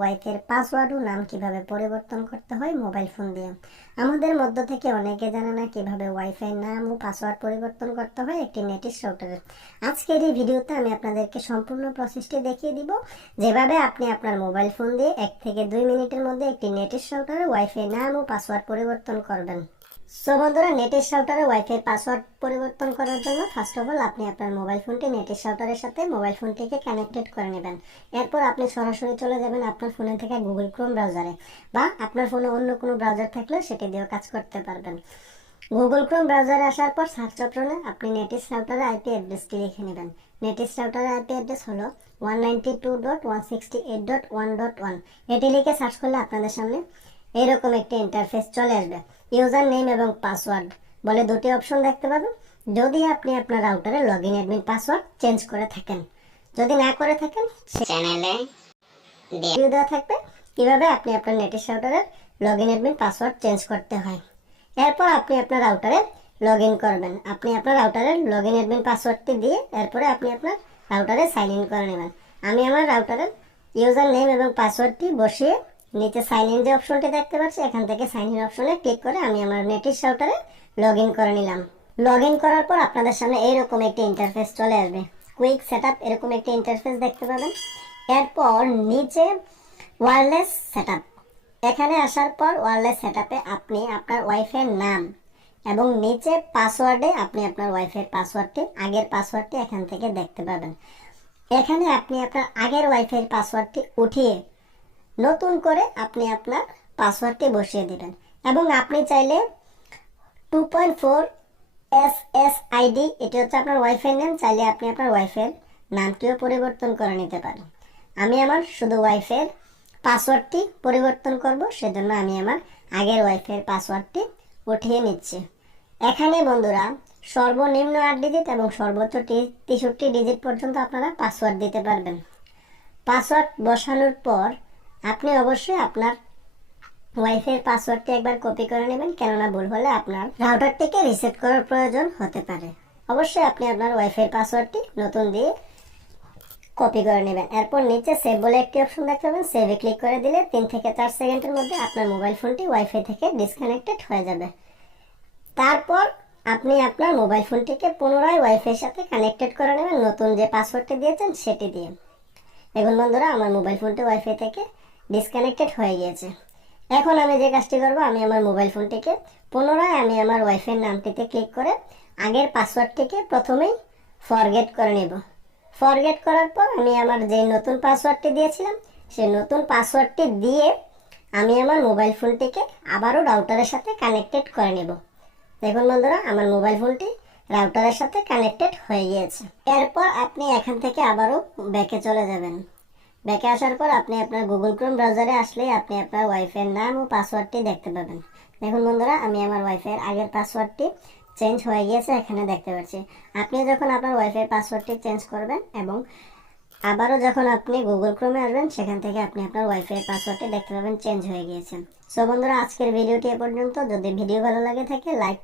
Wifi password ও নাম কিভাবে পরিবর্তন করতে হয় মোবাইল ফোন দিয়ে। আমাদের মধ্য থেকে অনেকে জানে না কিভাবে ওয়াইফাই নাম ও পাসওয়ার্ড পরিবর্তন করতে হয় একটি নেটিশ রাউটারে। আজকের এই ভিডিওতে আমি আপনাদেরকে সম্পূর্ণ প্রসেসটি দেখিয়ে দিব, যেভাবে আপনি আপনার মোবাইল ফোন দিয়ে 1 থেকে 2 মিনিটের মধ্যে একটি নেটিশ রাউটারে ওয়াইফাই নাম ও পাসওয়ার্ড পরিবর্তন করবেন। সো বন্ধুরা, নেটিশ রাউটারে ওয়াইফাই পাসওয়ার্ড পরিবর্তন করার জন্য ফার্স্ট অফ অল আপনি আপনার মোবাইল ফোনটি নেটিশ রাউটারের সাথে মোবাইল ফোনটিকে কানেক্টেড করে নেবেন। এরপর আপনি সরাসরি চলে যাবেন আপনার ফোনে থেকে গুগল ক্রোম ব্রাউজারে, বা আপনার ফোনে অন্য কোনো ব্রাউজার থাকলে সেটি দিয়েও কাজ করতে পারবেন। গুগল ক্রোম ব্রাউজারে আসার পর সার্চ অপশনে আপনি নেটিশ রাউটারের আইপি অ্যাড্রেসটি লিখে নেবেন। নেটিশ রাউটারের আইপি অ্যাড্রেস হলো 192.168.1.1। এটি লিখে সার্চ করলে আপনাদের সামনে এরকম একটি ইন্টারফেস চলে আসবে। ইউজার নেম এবং পাসওয়ার্ড বলে দুটি অপশন দেখতে পাবেন। যদি আপনি আপনার রাউটারে লগইন অ্যাডমিন পাসওয়ার্ড চেঞ্জ করে থাকেন, যদি না করে থাকেন চ্যানেলে ভিডিও দেওয়া থাকবে কিভাবে আপনি আপনার নেটিশ রাউটারের লগইন অ্যাডমিন পাসওয়ার্ড চেঞ্জ করতে হয়। এরপর আপনি আপনার রাউটারে লগইন করবেন। আপনি আপনার রাউটারের লগইন অ্যাডমিন পাসওয়ার্ডটি দিয়ে এরপরে আপনি আপনার রাউটারে সাইন ইন করে নেবেন। আমি আমার রাউটারের ইউজার নেম এবং পাসওয়ার্ডটি বসিয়ে নিচে সাইন ইন যে অপশনটি দেখতে পাচ্ছি, এখান থেকে সাইন ইন অপশনে ক্লিক করে আমি আমার নেটিশ রাউটারে লগইন করে নিলাম। লগইন করার পর আপনাদের সামনে এইরকম একটি ইন্টারফেস চলে আসবে। কুইক সেটআপ এরকম একটি ইন্টারফেস দেখতে পাবেন। এরপর নিচে ওয়্যারলেস সেটআপ, এখানে আসার পর ওয়্যারলেস সেটআপে আপনি আপনার ওয়াইফাই নাম এবং নিচে পাসওয়ার্ডে আপনি আপনার ওয়াইফাই পাসওয়ার্ডটি, আগের পাসওয়ার্ডটি এখান থেকে দেখতে পাবেন। এখানে আপনি আপনার আগের ওয়াইফাই পাসওয়ার্ডটি উঠিয়ে নতুন করে আপনি আপনার পাসওয়ার্ডটি বসিয়ে দিবেন। এবং আপনি চাইলে 2.4 SSID, এটি হচ্ছে আপনার ওয়াইফাই নেম, চাইলে আপনি আপনার ওয়াইফাইয়ের নামটিও পরিবর্তন করে নিতে পারেন। আমি আমার শুধু ওয়াইফাইয়ের পাসওয়ার্ডটি পরিবর্তন করব, সেজন্য আমি আমার আগের ওয়াইফাইয়ের পাসওয়ার্ডটি উঠিয়ে নিচ্ছি। এখানে বন্ধুরা সর্বনিম্ন 8 ডিজিট এবং সর্বোচ্চ 63 ডিজিট পর্যন্ত আপনারা পাসওয়ার্ড দিতে পারবেন। পাসওয়ার্ড বসানোর পর আপনি অবশ্যই আপনার ওয়াইফাইয়ের পাসওয়ার্ডটি একবার কপি করে নেবেন, কেননা ভুল হলে আপনার রাউটারটিকে রিসেট করার প্রয়োজন হতে পারে। অবশ্যই আপনি আপনার ওয়াইফাইয়ের পাসওয়ার্ডটি নতুন দিয়ে কপি করে নেবেন। এরপর নিচে সেভ বলে একটি অপশন দেখতে পাবেন। সেভে ক্লিক করে দিলে 3 থেকে 4 সেকেন্ডের মধ্যে আপনার মোবাইল ফোনটি ওয়াইফাই থেকে ডিসকানেক্টেড হয়ে যাবে। তারপর আপনি আপনার মোবাইল ফোনটিকে পুনরায় ওয়াইফাইয়ের সাথে কানেক্টেড করে নেবেন নতুন যে পাসওয়ার্ডটি দিয়েছেন সেটি দিয়ে। দেখুন বন্ধুরা, আমার মোবাইল ফোনটি ওয়াইফাই থেকে ডিসকানেক্টেড হয়ে গিয়েছে। এখন আমি যে কাজটি করব, আমি আমার মোবাইল ফোনটিকে পুনরায় আমি আমার ওয়াইফাইয়ের নামটিতে ক্লিক করে আগের পাসওয়ার্ডটিকে প্রথমেই ফরগেট করে নেব। ফরগেট করার পর আমি আমার যে নতুন পাসওয়ার্ডটি দিয়েছিলাম সেই নতুন পাসওয়ার্ডটি দিয়ে আমি আমার মোবাইল ফোনটিকে আবারও রাউটারের সাথে কানেক্টেড করে নেব। দেখুন বন্ধুরা, আমার মোবাইল ফোনটি রাউটারের সাথে কানেক্টেড হয়ে গিয়েছে। এরপর আপনি এখান থেকে আবারও ব্যাকে চলে যাবেন। ব্যাকে আসার পর আপনি আপনার গুগল ক্রোম ব্রাউজারে আসলেই আপনি আপনার ওয়াইফাইয়ের নাম ও পাসওয়ার্ডটি দেখতে পাবেন। দেখুন বন্ধুরা, আমি আমার ওয়াইফাইয়ের আগের পাসওয়ার্ডটি চেঞ্জ হয়ে গিয়েছে এখানে দেখতে পাচ্ছি। আপনি যখন আপনার ওয়াইফাই পাসওয়ার্ডটি চেঞ্জ করবেন এবং আবারও যখন আপনি গুগল ক্রোমে আসবেন, সেখান থেকে আপনি আপনার ওয়াইফাই পাসওয়ার্ডটি দেখতে পাবেন চেঞ্জ হয়ে গিয়েছে। সো বন্ধুরা, আজকের ভিডিওটি এ পর্যন্ত। যদি ভিডিও ভালো লাগে থাকে লাইক